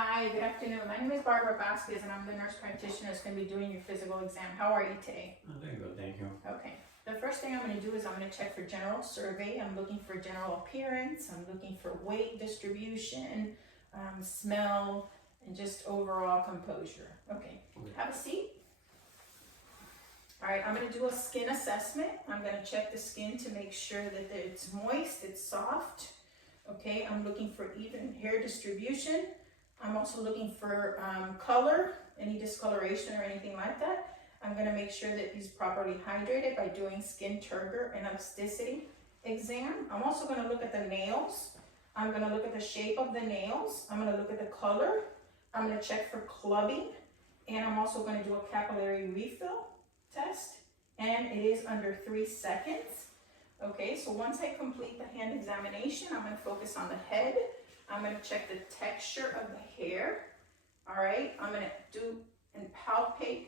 Hi, good afternoon. My name is Barbara Vasquez and I'm the nurse practitioner that's going to be doing your physical exam. How are you today? I'm doing good, thank you. Okay. The first thing I'm going to do is I'm going to check for general survey. I'm looking for general appearance. I'm looking for weight distribution, smell, and just overall composure. Okay. Have a seat. All right, I'm going to do a skin assessment. I'm going to check the skin to make sure that it's moist, it's soft. Okay, I'm looking for even hair distribution. I'm also looking for color, any discoloration or anything like that. I'm going to make sure that he's properly hydrated by doing skin turgor and elasticity exam. I'm also going to look at the nails. I'm going to look at the shape of the nails. I'm going to look at the color. I'm going to check for clubbing. And I'm also going to do a capillary refill test. And it is under 3 seconds. Okay, so once I complete the hand examination, I'm going to focus on the head. I'm going to check the texture of the hair. All right, I'm going to do and palpate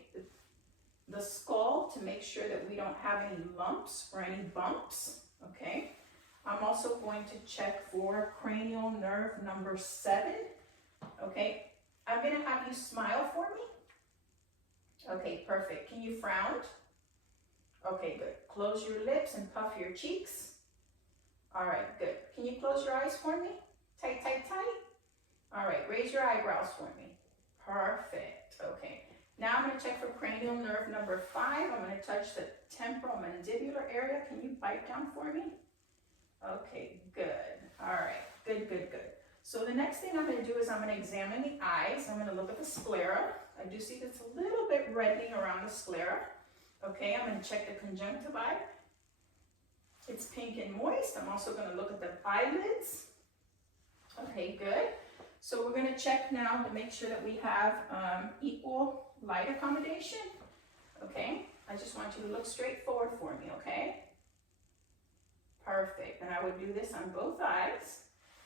the skull to make sure that we don't have any lumps or any bumps. Okay, I'm also going to check for cranial nerve number 7. Okay, I'm going to have you smile for me. Okay, perfect. Can you frown? Okay, good. Close your lips and puff your cheeks. All right, good. Can you close your eyes for me? Tight, tight, tight. All right, raise your eyebrows for me. Perfect. Okay. Now I'm going to check for cranial nerve number 5. I'm going to touch the temporal mandibular area. Can you bite down for me? Okay, good. All right, good, good, good. So the next thing I'm going to do is I'm going to examine the eyes. I'm going to look at the sclera. I do see it's a little bit reddening around the sclera. Okay, I'm going to check the conjunctivi. It's pink and moist. I'm also going to look at the eyelids. Okay, good. So we're going to check now to make sure that we have equal light accommodation. Okay, I just want you to look straight forward for me, okay? Perfect. And I would do this on both eyes.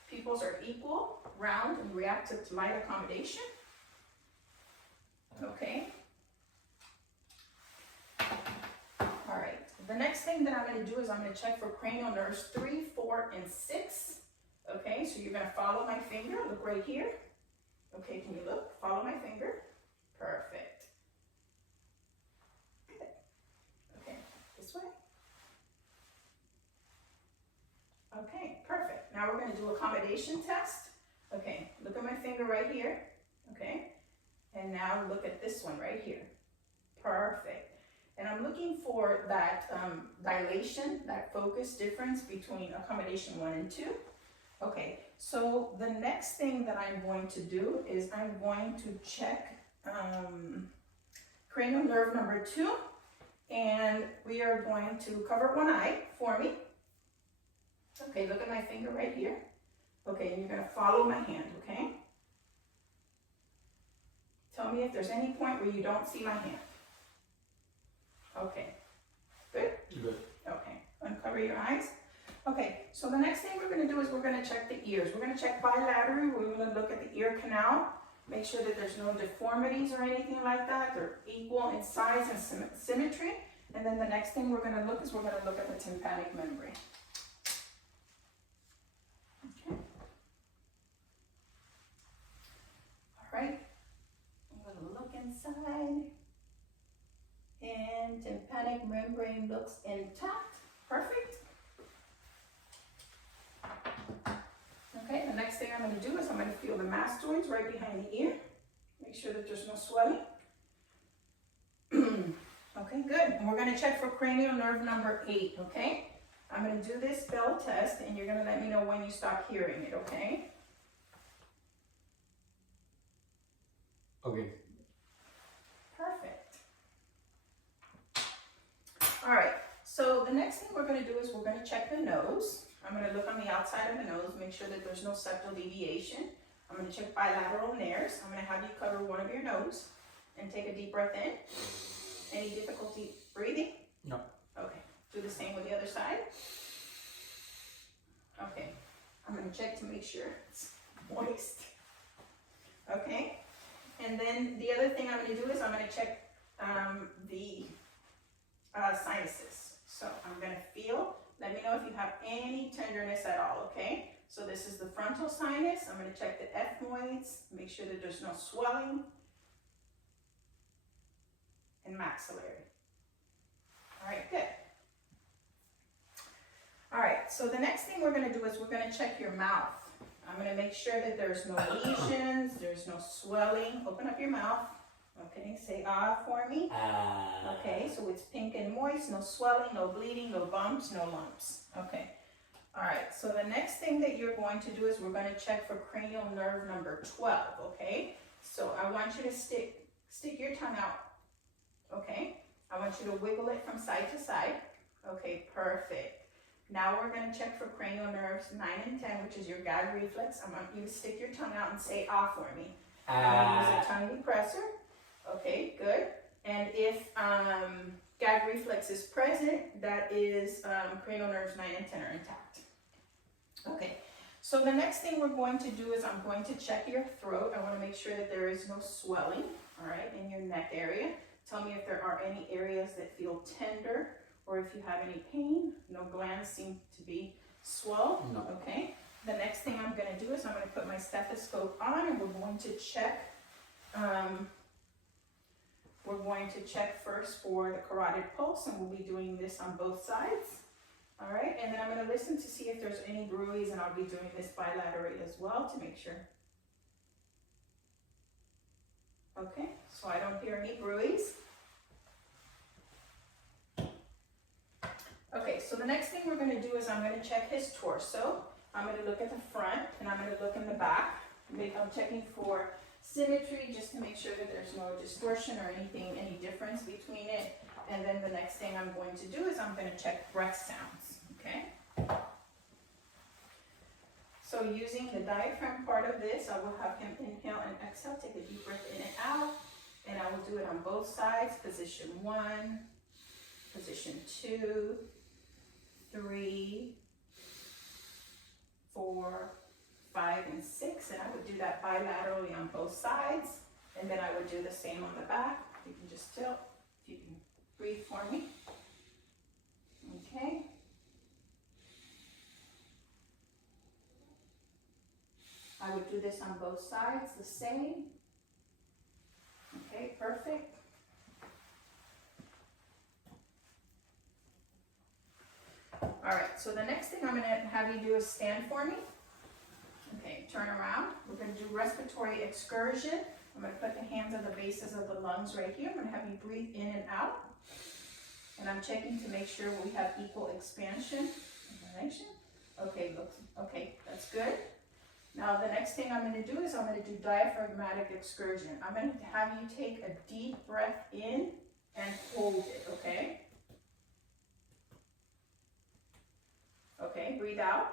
Pupils are equal, round, and reactive to light accommodation. Okay. All right, the next thing that I'm going to do is I'm going to check for cranial nerves 3, 4, and 6. Okay, so you're going to follow my finger. Look right here. Okay, can you look? Follow my finger. Perfect. Good. Okay, this way. Okay, perfect. Now we're going to do accommodation test. Okay, look at my finger right here. Okay, and now look at this one right here. Perfect. And I'm looking for that dilation, that focus difference between accommodation 1 and 2. Okay, so the next thing that I'm going to do is I'm going to check cranial nerve number 2, and we are going to cover one eye for me. Okay, look at my finger right here. Okay, and you're going to follow my hand, okay? Tell me if there's any point where you don't see my hand. Okay, good? Good. Okay, uncover your eyes. Okay, so the next thing we're going to do is we're going to check the ears. We're going to check bilaterally. We're going to look at the ear canal, make sure that there's no deformities or anything like that. They're equal in size and symmetry. And then the next thing we're going to look is we're going to look at the tympanic membrane. Okay. All right, I'm going to look inside. And tympanic membrane looks intact. Perfect. Okay, the next thing I'm going to do is I'm going to feel the mastoids right behind the ear. Make sure that there's no swelling. Okay, good. And we're going to check for cranial nerve number 8, okay? I'm going to do this Bell test, and you're going to let me know when you stop hearing it, okay? Okay. Perfect. All right, so the next thing we're going to do is we're going to check the nose. I'm going to look on the outside of the nose, make sure that there's no septal deviation. I'm going to check bilateral nares. I'm going to have you cover one of your nose and take a deep breath in. Any difficulty breathing? No. Okay, do the same with the other side. Okay, I'm going to check to make sure it's moist. Okay, and then the other thing I'm going to do is I'm going to check the sinuses. So I'm going to feel, let me know if you have any tenderness at all, okay? So this is the frontal sinus. I'm going to check the ethmoids, make sure that there's no swelling, and maxillary. All right, good. All right, so the next thing we're going to do is we're going to check your mouth. I'm going to make sure that there's no lesions, there's no swelling. Open up your mouth. Okay, say ah for me. Okay, so it's pink and moist, no swelling, no bleeding, no bumps, no lumps. Okay. All right, so the next thing that you're going to do is we're going to check for cranial nerve number 12, okay? So I want you to stick your tongue out, okay? I want you to wiggle it from side to side. Okay, perfect. Now we're going to check for cranial nerves 9 and 10, which is your gag reflex. I want you to stick your tongue out and say ah for me. I'm going to use a tongue depressor. Okay, good. And if gag reflex is present, that is cranial nerves 9 and 10 are intact. Okay, so the next thing we're going to do is I'm going to check your throat. I want to make sure that there is no swelling, all right, in your neck area. Tell me if there are any areas that feel tender or if you have any pain. No glands seem to be swelled. No. Okay, the next thing I'm going to do is I'm going to put my stethoscope on and we're going to check. We're going to check first for the carotid pulse, and we'll be doing this on both sides. All right, and then I'm going to listen to see if there's any bruise, and I'll be doing this bilaterally as well to make sure. Okay, so I don't hear any bruise. Okay, so the next thing we're going to do is I'm going to check his torso. I'm going to look at the front, and I'm going to look in the back. I'm checking for symmetry just to make sure that there's no distortion or anything, any difference between it. And then the next thing I'm going to do is I'm going to check breath sounds, okay? So using the diaphragm part of this, I will have him inhale and exhale, take a deep breath in and out, and I will do it on both sides, position 1, position 2, 3, 4, 5, and 6, and I would do that bilaterally on both sides, and then I would do the same on the back. You can just tilt, if you can breathe for me. Okay. I would do this on both sides, the same. Okay, perfect. All right, so the next thing I'm gonna have you do is stand for me. Okay, turn around. We're going to do respiratory excursion. I'm going to put the hands on the bases of the lungs right here. I'm going to have you breathe in and out. And I'm checking to make sure we have equal expansion and dilation. Okay, okay, that's good. Now the next thing I'm going to do is I'm going to do diaphragmatic excursion. I'm going to have you take a deep breath in and hold it, okay? Okay, breathe out.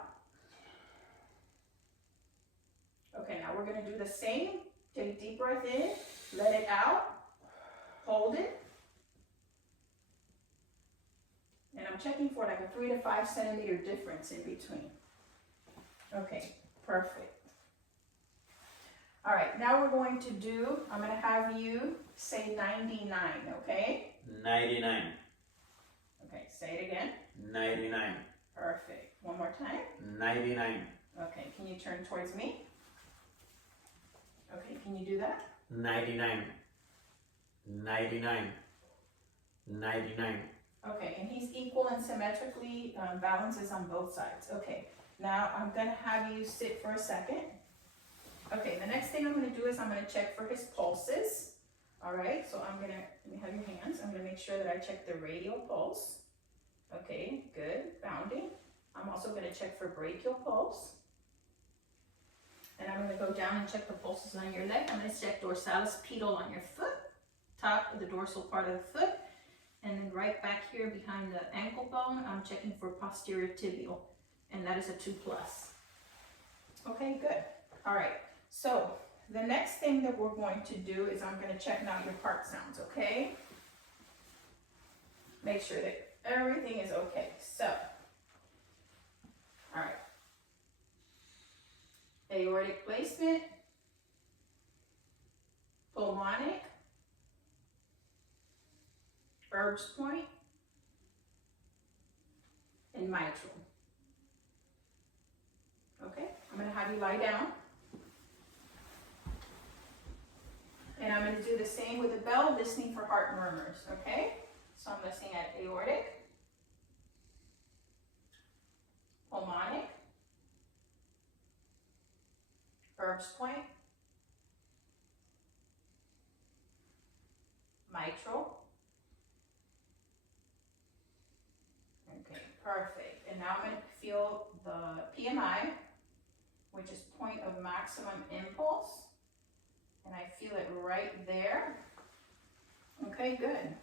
Okay, now we're going to do the same. Take a deep breath in, let it out, hold it. And I'm checking for like a 3 to 5 centimeter difference in between. Okay, perfect. All right, now we're going to do, I'm going to have you say 99, okay? 99. Okay, say it again. 99. Perfect. One more time. 99. Okay, can you turn towards me? Okay, can you do that? 99. 99. 99. Okay, and he's equal and symmetrically balances on both sides. Okay, now I'm going to have you sit for a second. Okay, the next thing I'm going to do is I'm going to check for his pulses. All right, so I'm going to, let me have your hands. I'm going to make sure that I check the radial pulse. Okay, good, bounding. I'm also going to check for brachial pulse. And I'm going to go down and check the pulses on your leg. I'm going to check dorsalis pedal on your foot, top of the dorsal part of the foot. And then right back here behind the ankle bone, I'm checking for posterior tibial. And that is a 2+. Okay, good. All right, so the next thing that we're going to do is I'm going to check now your heart sounds, okay? Make sure that everything is okay. So, all right. Aortic placement, pulmonic, Erb's point, and mitral. Okay, I'm gonna have you lie down. And I'm gonna do the same with the bell, listening for heart murmurs, okay? So I'm listening at aortic, pulmonic, Herb's point, mitral. Okay, perfect. And now I'm going to feel the PMI, which is point of maximum impulse. And I feel it right there. Okay, good.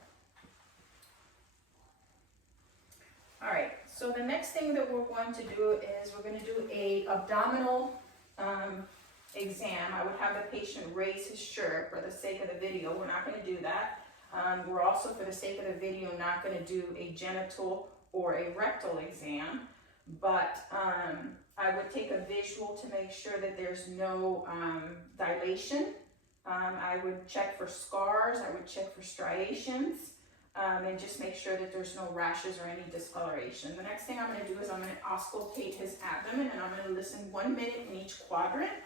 All right, so the next thing that we're going to do is we're going to do a abdominal exam. I would have the patient raise his shirt for the sake of the video. We're not going to do that. We're also, for the sake of the video, not going to do a genital or a rectal exam, but I would take a visual to make sure that there's no dilation. I would check for scars, I would check for striations, and just make sure that there's no rashes or any discoloration. The next thing I'm going to do is I'm going to auscultate his abdomen, and I'm going to listen 1 minute in each quadrant.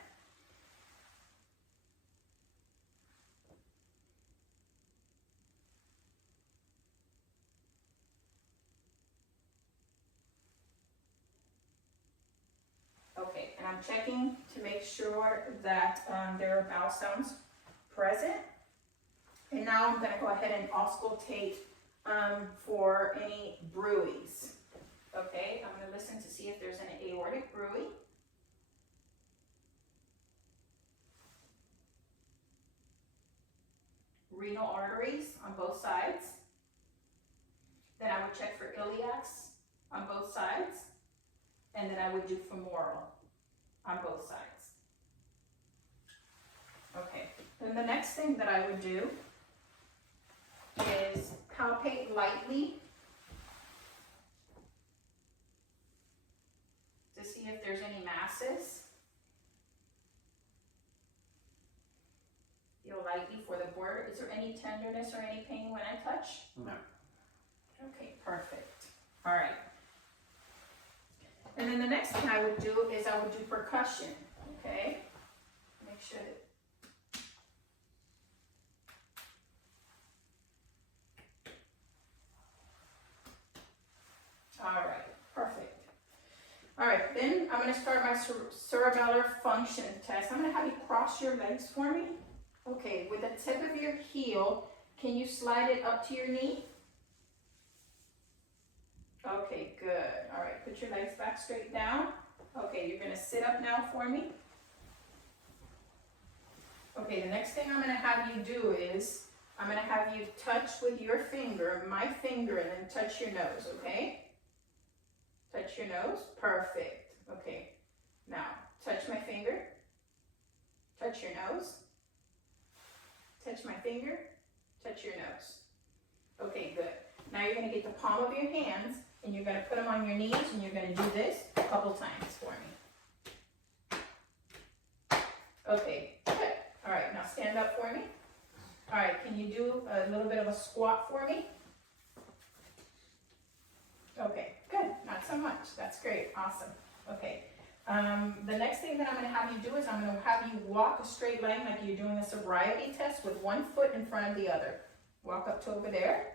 Okay, and I'm checking to make sure that there are vowel sounds present. And now I'm going to go ahead and auscultate for any bruits. Okay, I'm going to listen to see if there's an aortic bruit. Renal arteries on both sides. Then I would check for iliacs on both sides. And then I would do femoral on both sides. Okay, then the next thing that I would do is palpate lightly to see if there's any masses. Feel lightly for the border. Is there any tenderness or any pain when I touch? No. Okay, perfect. All right. And then the next thing I would do is I would do percussion, okay? Make sure that. All right, perfect. All right, then I'm gonna start my cerebellar function test. I'm gonna have you cross your legs for me. Okay, with the tip of your heel, can you slide it up to your knee? Okay, good. All right, put your legs back straight down. Okay, you're gonna sit up now for me. Okay, the next thing I'm gonna have you do is, I'm gonna have you touch with your finger, my finger, and then touch your nose, okay? Touch your nose, perfect. Okay, now touch my finger, touch your nose, touch my finger, touch your nose. Okay, good. Now you're gonna get the palm of your hands and you're gonna put them on your knees and you're gonna do this a couple times for me. Okay, good. All right, now stand up for me. All right, can you do a little bit of a squat for me? Okay, good. Not so much. That's great. Awesome. Okay. The next thing that I'm going to have you do is I'm going to have you walk a straight line like you're doing a sobriety test with one foot in front of the other. Walk up to over there.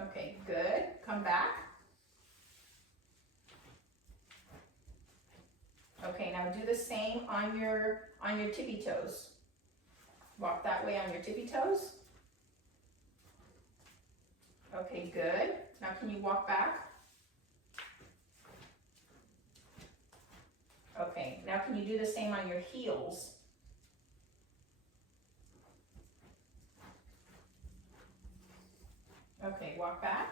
Okay, good. Come back. Okay, now do the same on your tippy toes. Walk that way on your tippy toes. Okay, good. Now can you walk back? Okay, now can you do the same on your heels? Okay, walk back.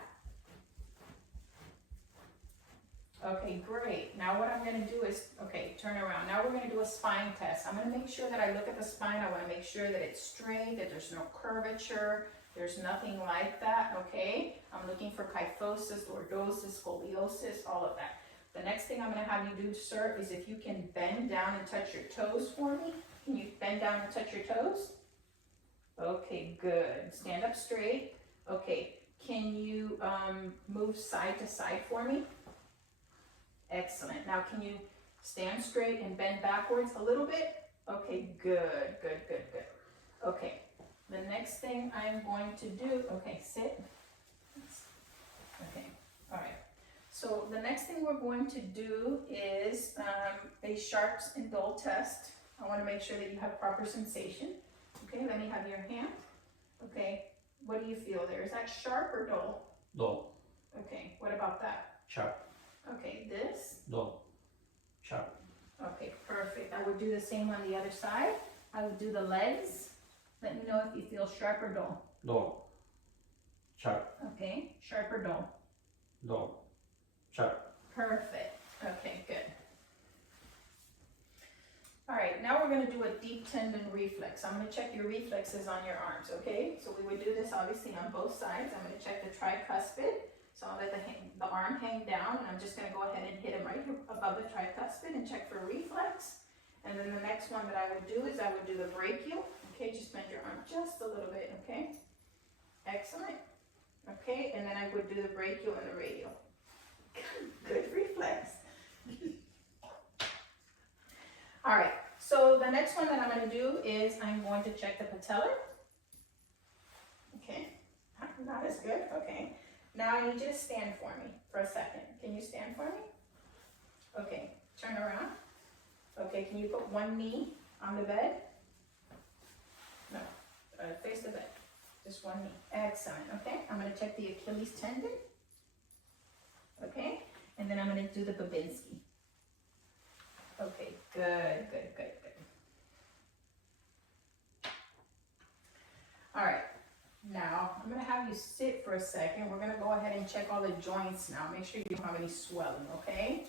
Okay, great. Now what I'm going to do is, okay, turn around. Now we're going to do a spine test. I'm going to make sure that I look at the spine. I want to make sure that it's straight, that there's no curvature, there's nothing like that, okay? I'm looking for kyphosis, lordosis, scoliosis, all of that. The next thing I'm going to have you do, sir, is if you can bend down and touch your toes for me. Can you bend down and touch your toes? Okay, good. Stand up straight. Okay, can you move side to side for me? Excellent. Now can you stand straight and bend backwards a little bit? Okay, good, good, good, good. Okay, the next thing I'm going to do, okay, sit. Okay, all right. So the next thing we're going to do is a sharps and dull test. I want to make sure that you have proper sensation. Okay, let me have your hand. Okay, what do you feel there? Is that sharp or dull? Dull. Okay, what about that? Sharp. Okay, this? Dull. Sharp. Okay, perfect. I would do the same on the other side. I would do the legs. Let me know if you feel sharp or dull. Dull. Sharp. Okay, sharp or dull? Dull. Sharp. Perfect. Okay, good. All right, now we're going to do a deep tendon reflex. I'm going to check your reflexes on your arms, okay? So we would do this obviously on both sides. I'm going to check the tricuspid. So I'll let the arm hang down, and I'm just going to go ahead and hit him right above the tricuspid and check for reflex. And then the next one that I would do is I would do the brachial. Okay, just bend your arm just a little bit, okay? Excellent. Okay, and then I would do the brachial and the radial. Good reflex. All right, so the next one that I'm going to do is I'm going to check the patella. Okay, not as good. Okay, now I need you to stand for me for a second. Can you stand for me? Okay, turn around. Okay, can you put one knee on the bed? No, face the bed. Just one knee. Excellent. Okay, I'm going to check the Achilles tendon. Okay, and then I'm going to do the Babinski. Okay, good, good, good, good. All right, now I'm going to have you sit for a second. We're going to go ahead and check all the joints now. Make sure you don't have any swelling, okay?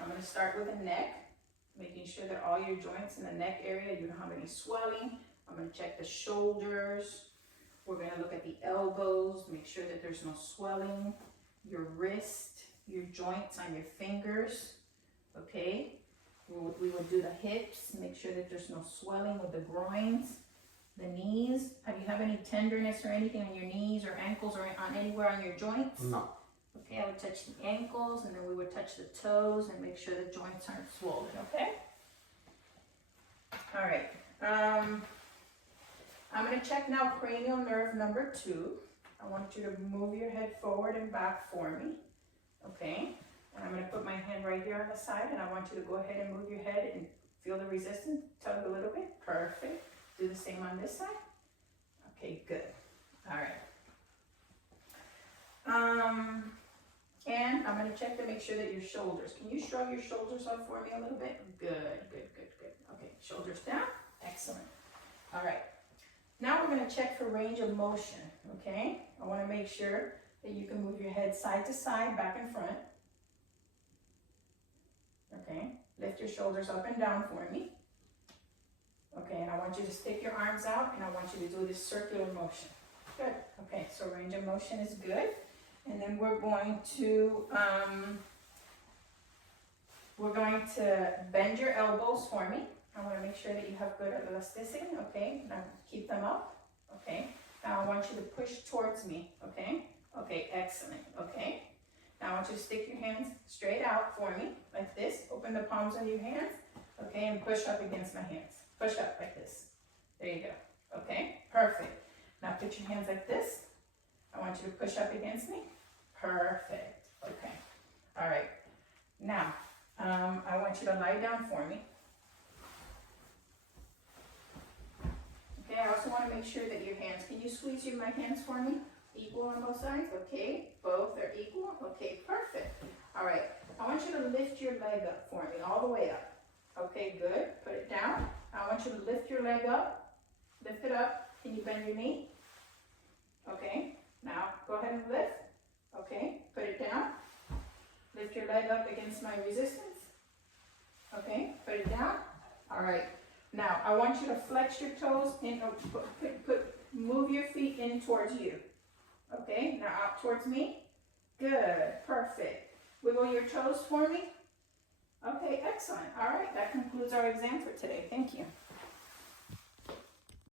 I'm going to start with the neck, making sure that all your joints in the neck area, you don't have any swelling. I'm going to check the shoulders. We're going to look at the elbows, make sure that there's no swelling. Your wrist, your joints on your fingers, okay? We would do the hips, make sure that there's no swelling with the groins, the knees. Have you have any tenderness or anything on your knees or ankles or on anywhere on your joints? No. Okay, I would touch the ankles and then we would touch the toes and make sure the joints aren't swollen, okay? All right, I'm gonna check now cranial nerve number 2. I want you to move your head forward and back for me, okay? And I'm going to put my hand right here on the side, and I want you to go ahead and move your head and feel the resistance. Tug a little bit. Perfect. Do the same on this side. Okay, good. All right. And I'm going to check to make sure that your shoulders. Can you shrug your shoulders up for me a little bit? Good, good, good, good. Okay, shoulders down. Excellent. All right. Now we're going to check for range of motion, okay? I want to make sure that you can move your head side to side, back and front. Okay, lift your shoulders up and down for me. Okay, and I want you to stick your arms out and I want you to do this circular motion. Good, okay, so range of motion is good. And then we're going to bend your elbows for me. I want to make sure that you have good elasticity, okay? Now keep them up, okay? Now I want you to push towards me, okay? Okay, excellent, okay? Now I want you to stick your hands straight out for me, like this. Open the palms of your hands, okay, and push up against my hands. Push up like this. There you go, okay? Perfect. Now put your hands like this. I want you to push up against me. Perfect, okay. All right, now I want you to lie down for me. Okay, I also want to make sure that your hands, can you squeeze my hands for me? Equal on both sides, okay, both are equal, okay, perfect. All right, I want you to lift your leg up for me, all the way up. Okay, good, put it down. I want you to lift your leg up, lift it up. Can you bend your knee? Okay, now go ahead and lift. Okay, put it down. Lift your leg up against my resistance. Okay, put it down. All right, now I want you to flex your toes in, move your feet in towards you. Okay, now out towards me. Good, perfect. Wiggle your toes for me. Okay, excellent. All right, that concludes our exam for today. Thank you.